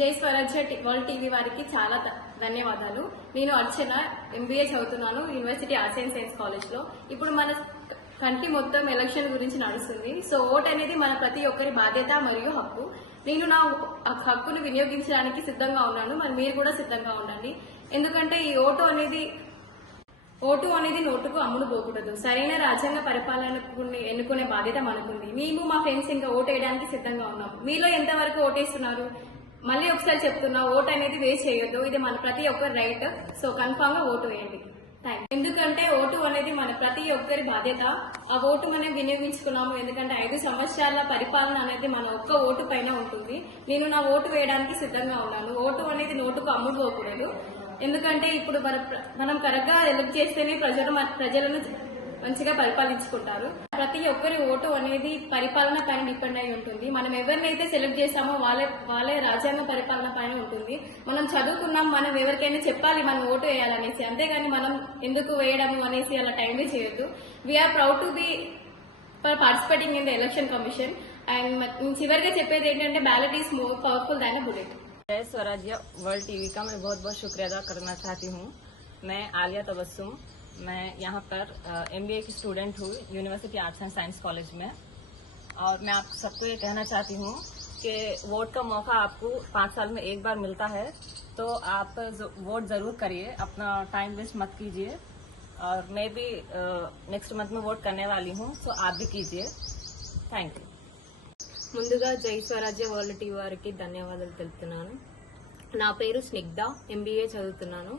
జై స్వరాజ్య world TV వారికి చాలా ధన్యవాదాలు. నేను అర్చన ఎంబీఏ చదువుతున్నాను university arts and science college లో. ఇప్పుడు మన కంట్రీ మొత్తం ఎలక్షన్ గురించి నడుస్తుంది. సో ఓట్ అనేది మన ప్రతి ఒక్కరి బాధ్యత మరియు హక్కు. నేను నా హక్కును వినియోగించడానికి సిద్ధంగా ఉన్నాను. మరి మీరు కూడా సిద్ధంగా ఉండండి. ఎందుకంటే ఈ ఓటు అనేది నోటుకు అమ్ముడు పోకూడదు. సరైన రాజ్యాంగ పరిపాలనకు ఎన్నుకునే బాధ్యత మనకుంది. మేము మా ఫ్రెండ్స్ ఇంకా ఓటు వేయడానికి సిద్ధంగా ఉన్నాం. మీలో ఎంతవరకు ఓటేస్తున్నారు? మళ్ళీ ఒకసారి చెప్తున్నా, ఓటు అనేది వేస్ట్ చేయొద్దు. ఇది మన ప్రతి ఒక్కరి రైట్. సో కన్ఫామ్ గా ఓటు వేయండి. ఎందుకంటే ఓటు అనేది మన ప్రతి ఒక్కరి బాధ్యత. ఆ ఓటు మనం వినియోగించుకున్నాము. ఎందుకంటే 5 సంవత్సరాల పరిపాలన అనేది మన ఒక్క ఓటు పైన ఉంటుంది. నేను నా ఓటు వేయడానికి సిద్ధంగా ఉన్నాను. ఓటు అనేది నోటుకు అమ్ముడు పోకూడదు. ఎందుకంటే ఇప్పుడు మనం కరెక్ట్ గా ఎలక్ట్ చేస్తేనే ప్రజలను మంచిగా పరిపాలించుకుంటారు. ప్రతి ఒక్కరి ఓటు అనేది పరిపాలన పైన డిపెండ్ అయి ఉంటుంది. మనం ఎవరినైతే సెలెక్ట్ చేస్తామో వాళ్ళే రాజ్యాంగ పరిపాలన పైన ఉంటుంది. మనం చదువుకున్నాం, మనం ఎవరికైనా చెప్పాలి మనం ఓటు వేయాలనేసి. అంతేగాని మనం ఎందుకు వేయడం అనేసి అలా టైం వేస్ట్ చేయొద్దు. We are proud to be for participating in the election commission. And చివరిగా చెప్పేది ఏంటంటే ballot is more powerful than a bullet. जय स्वराज्य वर्ल्ड टीवी का मैं बहुत बहुत शुक्रिया अदा करना चाहती हूँ. मैं आलिया तबस्सुम, मैं यहाँ पर एमबीए की स्टूडेंट हूँ university arts and science college में. और मैं आप सबको ये कहना चाहती हूँ कि वोट का मौका आपको 5 साल में एक बार मिलता है. तो आप वोट जरूर करिए, अपना टाइम वेस्ट मत कीजिए. और मैं भी नेक्स्ट मंथ में वोट करने वाली हूँ, तो आप भी कीजिए. Thank you. ముందుగా జై స్వరాజ్య వరల్డ్ టీవీ వారికి ధన్యవాదాలు తెలుపుతున్నాను. నా పేరు స్నిగ్ధ, ఎంబీఏ చదువుతున్నాను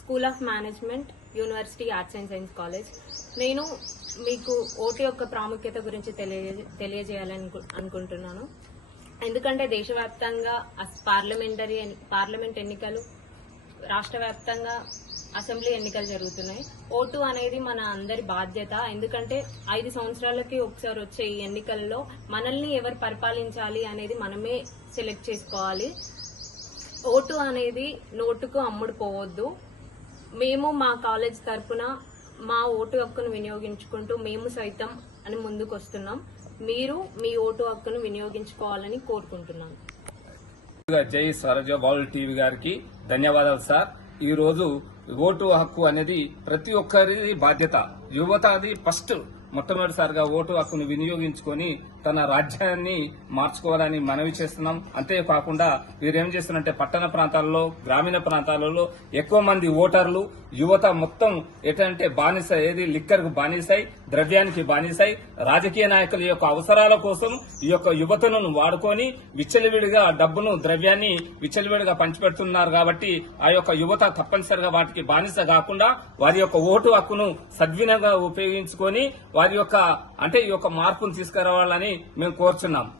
school of management university arts and science college. నేను మీకు ఓటు యొక్క ప్రాముఖ్యత గురించి తెలియజేయాలని అనుకుంటున్నాను. ఎందుకంటే దేశవ్యాప్తంగా పార్లమెంట్ ఎన్నికలు, రాష్ట్ర వ్యాప్తంగా అసెంబ్లీ ఎన్నికలు జరుగుతున్నాయి. ఓటు అనేది మన అందరి బాధ్యత. ఎందుకంటే 5 సంవత్సరాలకి ఒకసారి వచ్చే ఈ ఎన్నికల్లో మనల్ని ఎవరు పరిపాలించాలి అనేది మనమే సెలెక్ట్ చేసుకోవాలి. ఓటు అనేది నోటుకు అమ్ముడు పోవద్దు. మేము మా కాలేజ్ తరఫున మా ఓటు హక్కును వినియోగించుకుంటూ మేము సైతం అని ముందుకు వస్తున్నాం. మీరు మీ ఓటు హక్కును వినియోగించుకోవాలని కోరుకుంటున్నాను. జై స్వరాజ్య వరల్డ్ టీవీ గారికి ధన్యవాదాలు సార్. ఈ రోజు ఓటు హక్కు అనేది ప్రతి ఒక్కరి బాధ్యత. యువత అది ఫస్ట్ మొట్టమొదటిసారిగా ఓటు హక్కును వినియోగించుకొని తన రాజ్యాన్ని మార్చుకోవాలని మనవి చేస్తున్నాం. అంతేకాకుండా వీరేం చేస్తున్నారంటే పట్టణ ప్రాంతాలలో, గ్రామీణ ప్రాంతాలలో ఎక్కువ మంది ఓటర్లు యువత మొత్తం ఏంటంటే బానిస, ఏది లిక్కర్ కు బానిసై, ద్రవ్యానికి బానిసై, రాజకీయ నాయకుల యొక్క అవసరాల కోసం ఈ యొక్క యువతను వాడుకొని విచ్చలవిడిగా డబ్బును, ద్రవ్యాన్ని విచ్చలవిడిగా పంచిపెడుతున్నారు. కాబట్టి ఆ యొక్క యువత తప్పనిసరిగా వాటికి బానిస కాకుండా వారి యొక్క ఓటు హక్కును సద్వినియోగంగా ఉపయోగించుకొని వారి యొక్క ఈ యొక్క మార్పును తీసుకురావాలని మేము కోరుచున్నాం.